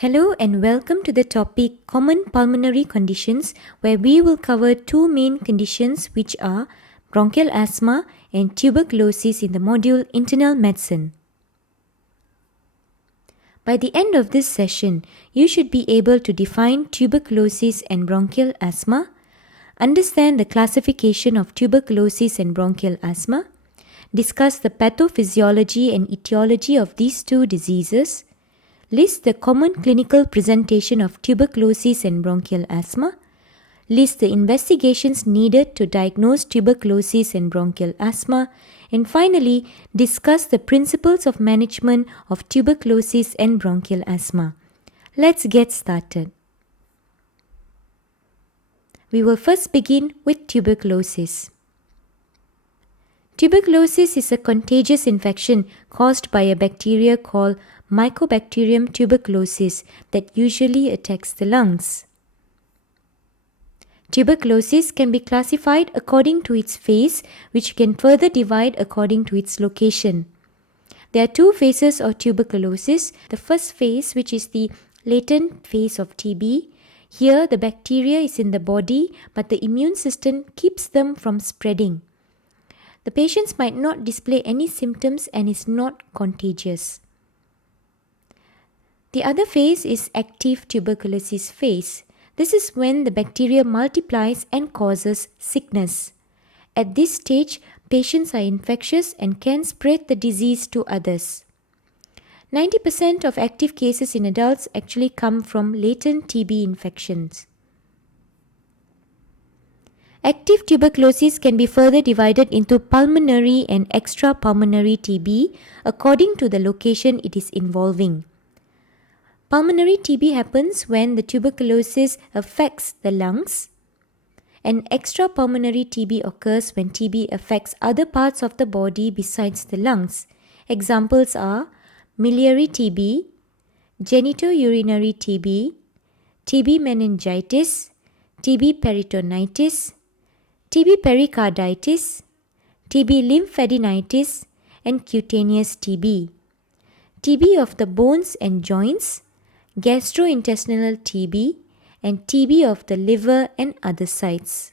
Hello and welcome to the topic Common Pulmonary Conditions, where we will cover two main conditions which are bronchial asthma and tuberculosis in the module Internal Medicine. By the end of this session, you should be able to define tuberculosis and bronchial asthma, understand the classification of tuberculosis and bronchial asthma, discuss the pathophysiology and etiology of these two diseases, list the common clinical presentation of tuberculosis and bronchial asthma, list the investigations needed to diagnose tuberculosis and bronchial asthma, and finally, discuss the principles of management of tuberculosis and bronchial asthma. Let's get started. We will first begin with tuberculosis. Tuberculosis is a contagious infection caused by a bacteria called Mycobacterium tuberculosis that usually attacks the lungs. Tuberculosis can be classified according to its phase, which can further divide according to its location. There are two phases of tuberculosis. The first phase, which is the latent phase of TB. Here, the bacteria is in the body, but the immune system keeps them from spreading. The patients might not display any symptoms and is not contagious. The other phase is active tuberculosis phase. This is when the bacteria multiplies and causes sickness. At this stage, patients are infectious and can spread the disease to others. 90% of active cases in adults actually come from latent TB infections. Active tuberculosis can be further divided into pulmonary and extrapulmonary TB according to the location it is involving. Pulmonary TB happens when the tuberculosis affects the lungs, and extrapulmonary TB occurs when TB affects other parts of the body besides the lungs. Examples are miliary TB, genitourinary TB, TB meningitis, TB peritonitis, TB pericarditis, TB lymphadenitis, and cutaneous TB. TB of the bones and joints, gastrointestinal TB, and TB of the liver and other sites.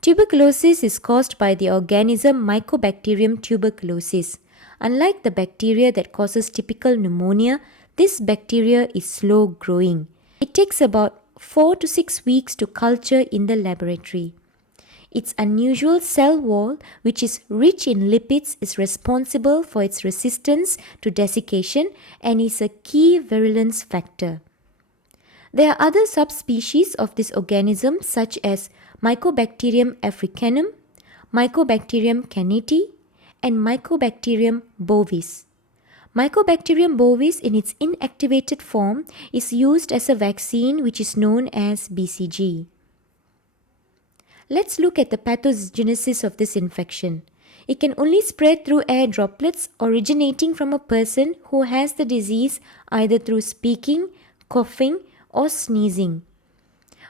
Tuberculosis is caused by the organism Mycobacterium tuberculosis. Unlike the bacteria that causes typical pneumonia, this bacteria is slow growing. It takes about 4 to 6 weeks to culture in the laboratory. Its unusual cell wall, which is rich in lipids, is responsible for its resistance to desiccation and is a key virulence factor. There are other subspecies of this organism such as Mycobacterium africanum, Mycobacterium cannati, and Mycobacterium bovis. Mycobacterium bovis in its inactivated form is used as a vaccine which is known as BCG. Let's look at the pathogenesis of this infection. It can only spread through air droplets originating from a person who has the disease either through speaking, coughing, or sneezing.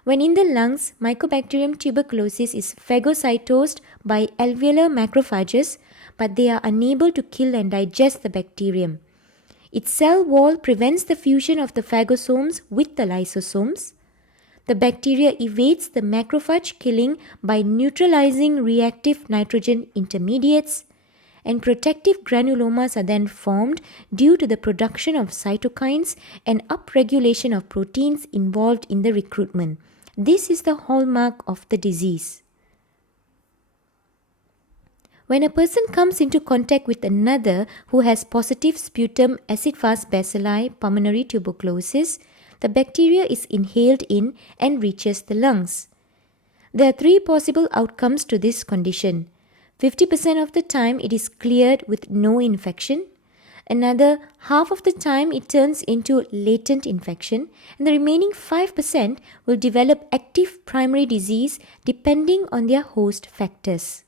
When in the lungs, Mycobacterium tuberculosis is phagocytosed by alveolar macrophages, but they are unable to kill and digest the bacterium. Its cell wall prevents the fusion of the phagosomes with the lysosomes. The bacteria evades the macrophage killing by neutralizing reactive nitrogen intermediates, and protective granulomas are then formed due to the production of cytokines and upregulation of proteins involved in the recruitment. This is the hallmark of the disease. When a person comes into contact with another who has positive sputum acid-fast bacilli pulmonary tuberculosis, the bacteria is inhaled in and reaches the lungs. There are 3 possible outcomes to this condition. 50% of the time it is cleared with no infection. Another half of the time it turns into latent infection, and the remaining 5% will develop active primary disease depending on their host factors.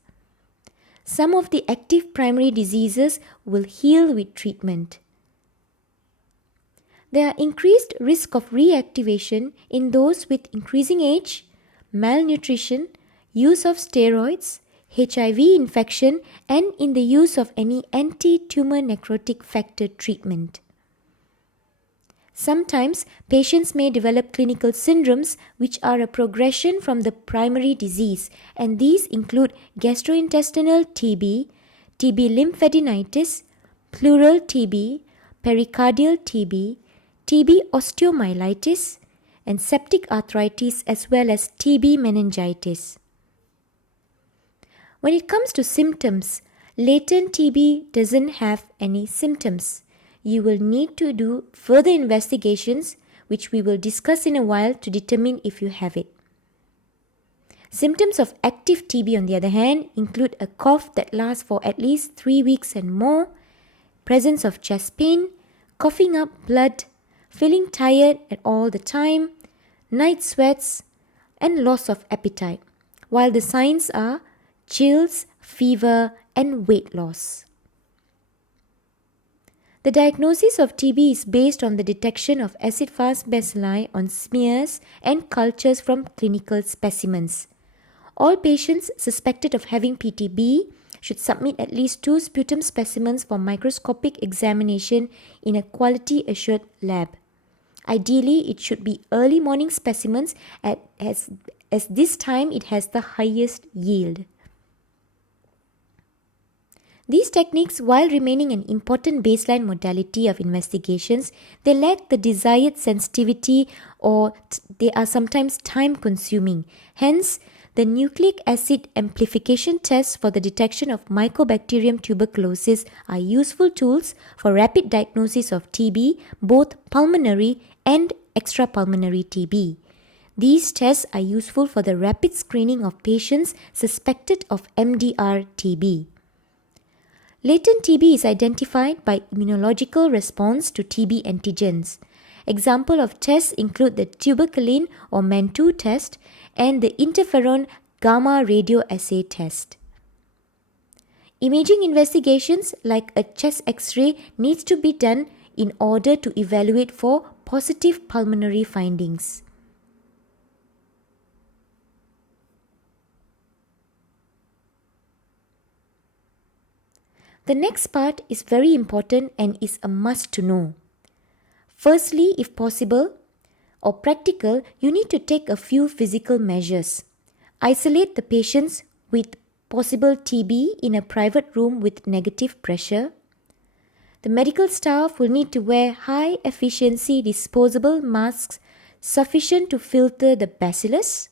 Some of the active primary diseases will heal with treatment. There are increased risk of reactivation in those with increasing age, malnutrition, use of steroids, HIV infection, and in the use of any anti-tumor necrotic factor treatment. Sometimes patients may develop clinical syndromes which are a progression from the primary disease, and these include gastrointestinal TB, TB lymphadenitis, pleural TB, pericardial TB, TB osteomyelitis, and septic arthritis, as well as TB meningitis. When it comes to symptoms, latent TB doesn't have any symptoms. You will need to do further investigations, which we will discuss in a while, to determine if you have it. Symptoms of active TB, on the other hand, include a cough that lasts for at least 3 weeks and more, presence of chest pain, coughing up blood, feeling tired at all the time, night sweats, and loss of appetite, while the signs are chills, fever, and weight loss. The diagnosis of TB is based on the detection of acid-fast bacilli on smears and cultures from clinical specimens. All patients suspected of having PTB should submit at least 2 sputum specimens for microscopic examination in a quality-assured lab. Ideally, it should be early morning specimens as this time it has the highest yield. These techniques, while remaining an important baseline modality of investigations, they lack the desired sensitivity or they are sometimes time-consuming. Hence, the nucleic acid amplification tests for the detection of Mycobacterium tuberculosis are useful tools for rapid diagnosis of TB, both pulmonary and extrapulmonary TB. These tests are useful for the rapid screening of patients suspected of MDR TB. Latent TB is identified by immunological response to TB antigens. Example of tests include the tuberculin or MAN2 test and the interferon gamma radioassay test. Imaging investigations like a chest X-ray needs to be done in order to evaluate for positive pulmonary findings. The next part is very important and is a must to know. Firstly, if possible or practical, you need to take a few physical measures. Isolate the patients with possible TB in a private room with negative pressure. The medical staff will need to wear high efficiency disposable masks sufficient to filter the bacillus.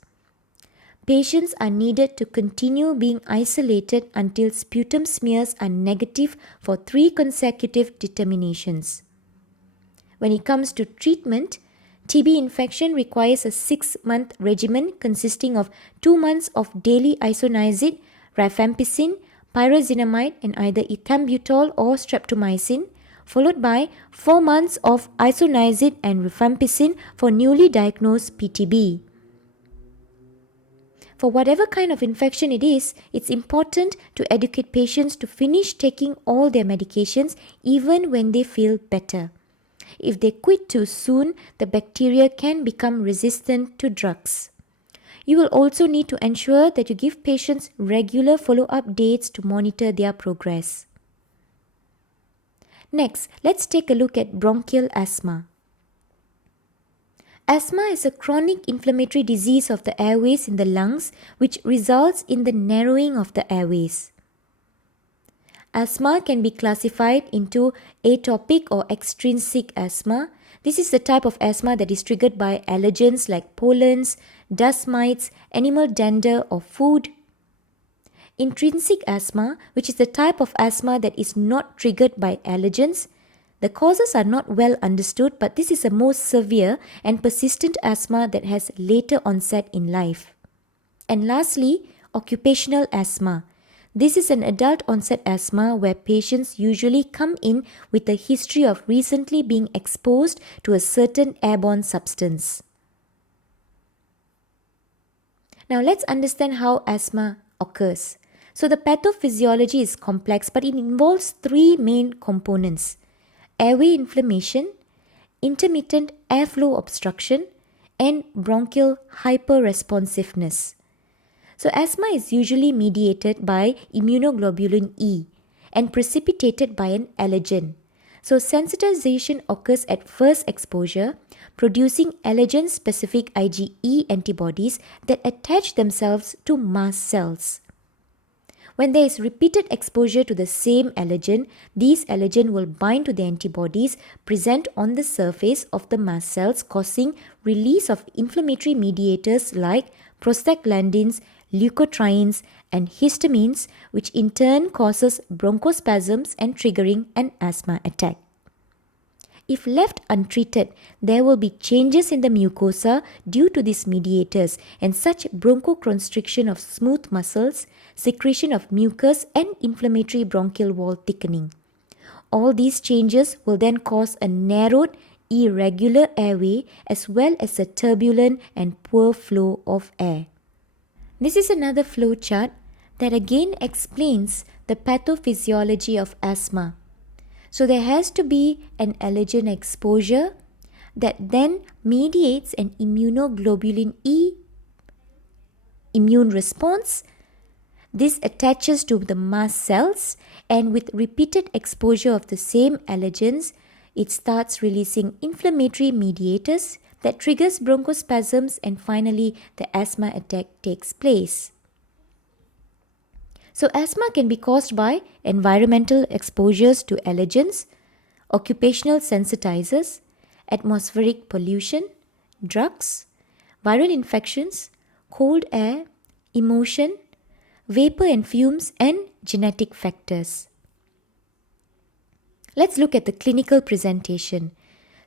Patients are needed to continue being isolated until sputum smears are negative for 3 consecutive determinations. When it comes to treatment, TB infection requires a 6-month regimen consisting of 2 months of daily isoniazid, rifampicin, pyrazinamide, and either ethambutol or streptomycin, followed by 4 months of isoniazid and rifampicin for newly diagnosed PTB. For whatever kind of infection it is, it's important to educate patients to finish taking all their medications even when they feel better. If they quit too soon, the bacteria can become resistant to drugs. You will also need to ensure that you give patients regular follow-up dates to monitor their progress. Next, let's take a look at bronchial asthma. Asthma is a chronic inflammatory disease of the airways in the lungs which results in the narrowing of the airways. Asthma can be classified into atopic or extrinsic asthma. This is the type of asthma that is triggered by allergens like pollens, dust mites, animal dander, or food. Intrinsic asthma, which is the type of asthma that is not triggered by allergens. The causes are not well understood, but this is a more severe and persistent asthma that has later onset in life. And lastly, occupational asthma. This is an adult onset asthma where patients usually come in with a history of recently being exposed to a certain airborne substance. Now let's understand how asthma occurs. So the pathophysiology is complex, but it involves 3 main components: airway inflammation, intermittent airflow obstruction, and bronchial hyperresponsiveness. So asthma is usually mediated by immunoglobulin E and precipitated by an allergen. So sensitization occurs at first exposure, producing allergen-specific IgE antibodies that attach themselves to mast cells. When there is repeated exposure to the same allergen, these allergen will bind to the antibodies present on the surface of the mast cells, causing release of inflammatory mediators like prostaglandins, leukotrienes, and histamines, which in turn causes bronchospasms and triggering an asthma attack. If left untreated, there will be changes in the mucosa due to these mediators and such bronchoconstriction of smooth muscles, secretion of mucus, and inflammatory bronchial wall thickening. All these changes will then cause a narrowed, irregular airway as well as a turbulent and poor flow of air. This is another flow chart that again explains the pathophysiology of asthma. So there has to be an allergen exposure that then mediates an immunoglobulin E immune response. This attaches to the mast cells, and with repeated exposure of the same allergens, it starts releasing inflammatory mediators that triggers bronchospasms, and finally the asthma attack takes place. So asthma can be caused by environmental exposures to allergens, occupational sensitizers, atmospheric pollution, drugs, viral infections, cold air, emotion, vapor and fumes, and genetic factors. Let's look at the clinical presentation.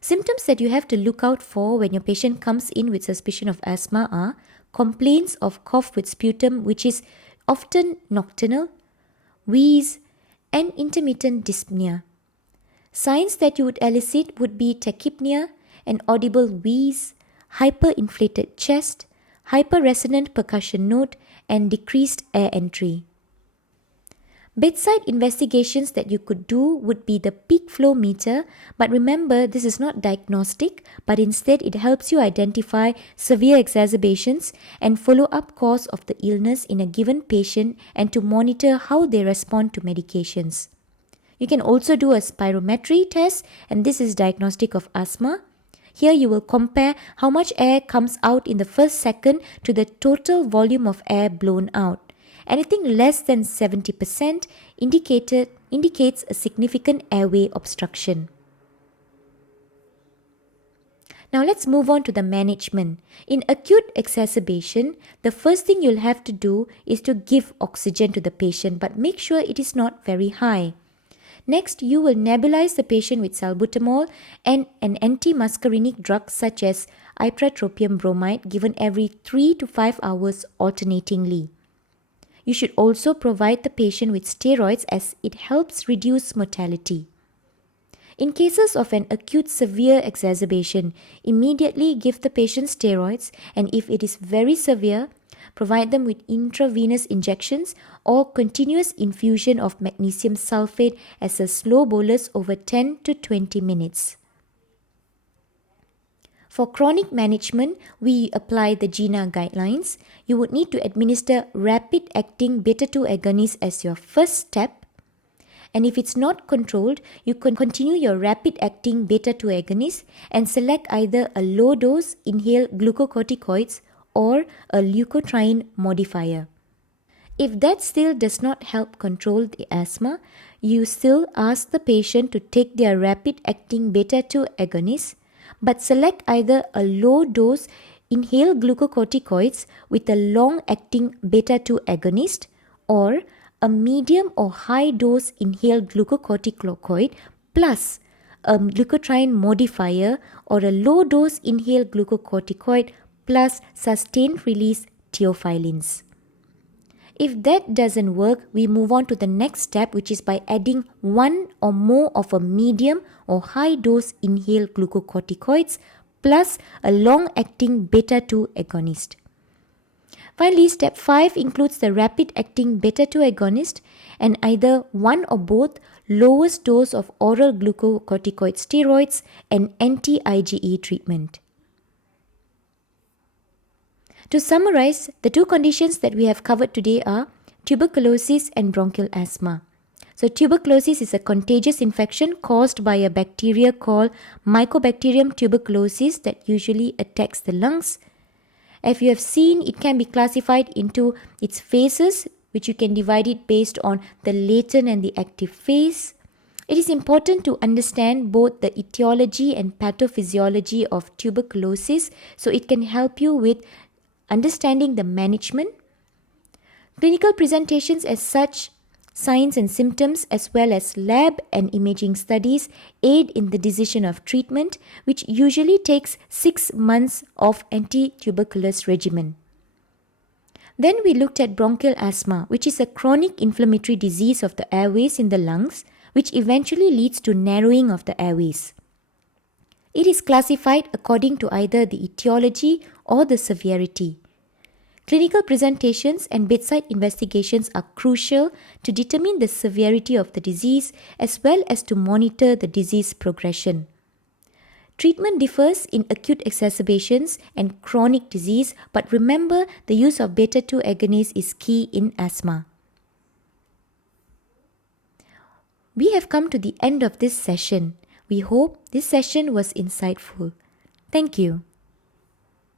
Symptoms that you have to look out for when your patient comes in with suspicion of asthma are complaints of cough with sputum, which is often nocturnal, wheeze, and intermittent dyspnea. Signs that you would elicit would be tachypnea, an audible wheeze, hyperinflated chest, hyperresonant percussion note, and decreased air entry. Bedside investigations that you could do would be the peak flow meter, but remember this is not diagnostic, but instead it helps you identify severe exacerbations and follow up cause of the illness in a given patient and to monitor how they respond to medications. You can also do a spirometry test, and this is diagnostic of asthma. Here you will compare how much air comes out in the first second to the total volume of air blown out. Anything less than 70% indicates a significant airway obstruction. Now let's move on to the management. In acute exacerbation, the first thing you'll have to do is to give oxygen to the patient, but make sure it is not very high. Next, you will nebulize the patient with salbutamol and an antimuscarinic drug such as ipratropium bromide given every 3 to 5 hours alternatingly. You should also provide the patient with steroids as it helps reduce mortality. In cases of an acute severe exacerbation, immediately give the patient steroids, and if it is very severe, provide them with intravenous injections or continuous infusion of magnesium sulfate as a slow bolus over 10 to 20 minutes. For chronic management, we apply the GINA guidelines. You would need to administer rapid-acting beta-2 agonist as your first step. And if it's not controlled, you can continue your rapid-acting beta-2 agonist and select either a low-dose inhaled glucocorticoids or a leukotriene modifier. If that still does not help control the asthma, you still ask the patient to take their rapid-acting beta-2 agonist, but select either a low-dose inhaled glucocorticoids with a long-acting beta-2 agonist or a medium or high-dose inhaled glucocorticoid plus a leukotriene modifier or a low-dose inhaled glucocorticoid plus sustained-release theophylline. If that doesn't work, we move on to the next step, which is by adding one or more of a medium or high-dose inhaled glucocorticoids plus a long-acting beta-2 agonist. Finally, step 5 includes the rapid-acting beta-2 agonist and either one or both lowest dose of oral glucocorticoid steroids and anti-IgE treatment. To summarize, the two conditions that we have covered today are tuberculosis and bronchial asthma. So tuberculosis is a contagious infection caused by a bacteria called Mycobacterium tuberculosis that usually attacks the lungs. As you have seen, it can be classified into its phases, which you can divide it based on the latent and the active phase. It is important to understand both the etiology and pathophysiology of tuberculosis so it can help you with understanding the management. Clinical presentations as such, signs and symptoms, as well as lab and imaging studies aid in the decision of treatment, which usually takes 6 months of anti-tuberculous regimen. Then we looked at bronchial asthma, which is a chronic inflammatory disease of the airways in the lungs, which eventually leads to narrowing of the airways. It is classified according to either the etiology or the severity. Clinical presentations and bedside investigations are crucial to determine the severity of the disease as well as to monitor the disease progression. Treatment differs in acute exacerbations and chronic disease, but remember the use of beta-2 agonist is key in asthma. We have come to the end of this session. We hope this session was insightful. Thank you.